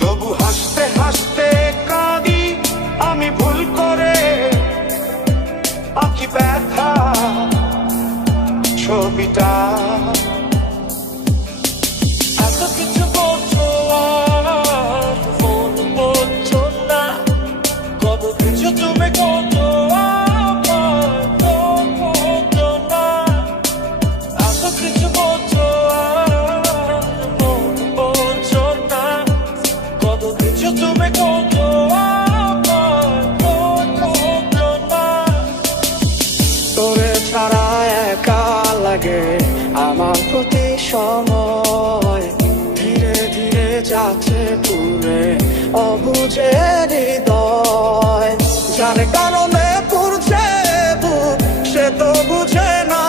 তবু হাসতে হাসতে কাঁদি আমি ভুল করে আঁকি ব্যথা ছবিটা। এত কিছু বলছো আর ফোন বলছো না, কত কিছু তুমি করছো না। এত কিছু বলছো তুমি করছো তোরে ছাড়া একা লাগে আমার প্রতি সময়, ধীরে ধীরে যাচ্ছে পুরে অবুঝে হৃদয়। যার কারণে পুরছে বুক সে তো বুঝে না,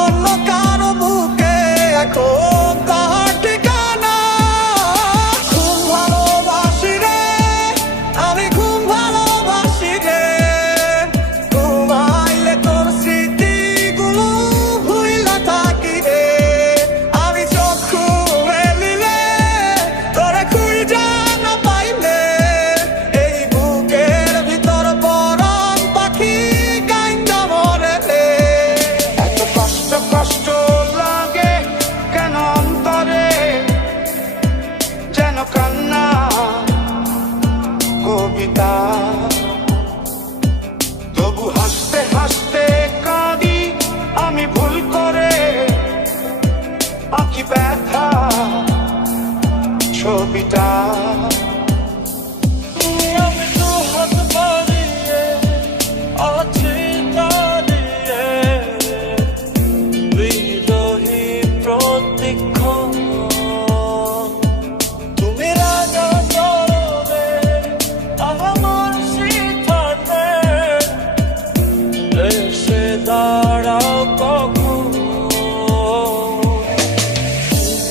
অন্য কারো বুকে এখন তাহার ঠিকানা। খুব ভালোবাসি রে আমি, খুব ভালোবাসি রে, ঘুমাইলে তোর স্মৃতিগুলো ভুইলা থাকি রে। আমি চোখ মেলিলে তোরে খুঁজা না পাইলে, এই বুকের ভিতর পরাণ পাখি গাইন্দা মরে রে। এত কষ্ট কষ্ট লাগে কেন অন্তরে, যেন কান্না কবিতা। তবু হাসতে হাসতে কাঁদি আমি ভুল করে আঁকি ব্যথা ছবিটা। আমি তো হাত বাড়িয়ে আছি দাঁড়িয়ে, বিরোহী প্রতিক্ষণ। তুমি রাজা চরণে আমার সিদ্ধান্তে এসে দাঁড়াও কখন।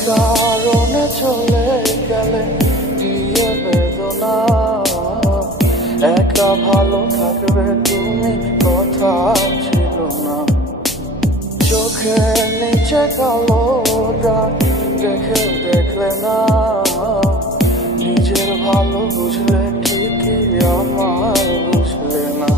কারণে চলে গেলে দিয়ে বেদনা, একা ভালো থাকবে তুমি কথা ছিল না। চোখের নিচে কালো দাগ দেখে দেখলে না, নিজের ভালো বুঝলে ঠিকই আমার বুঝলে না।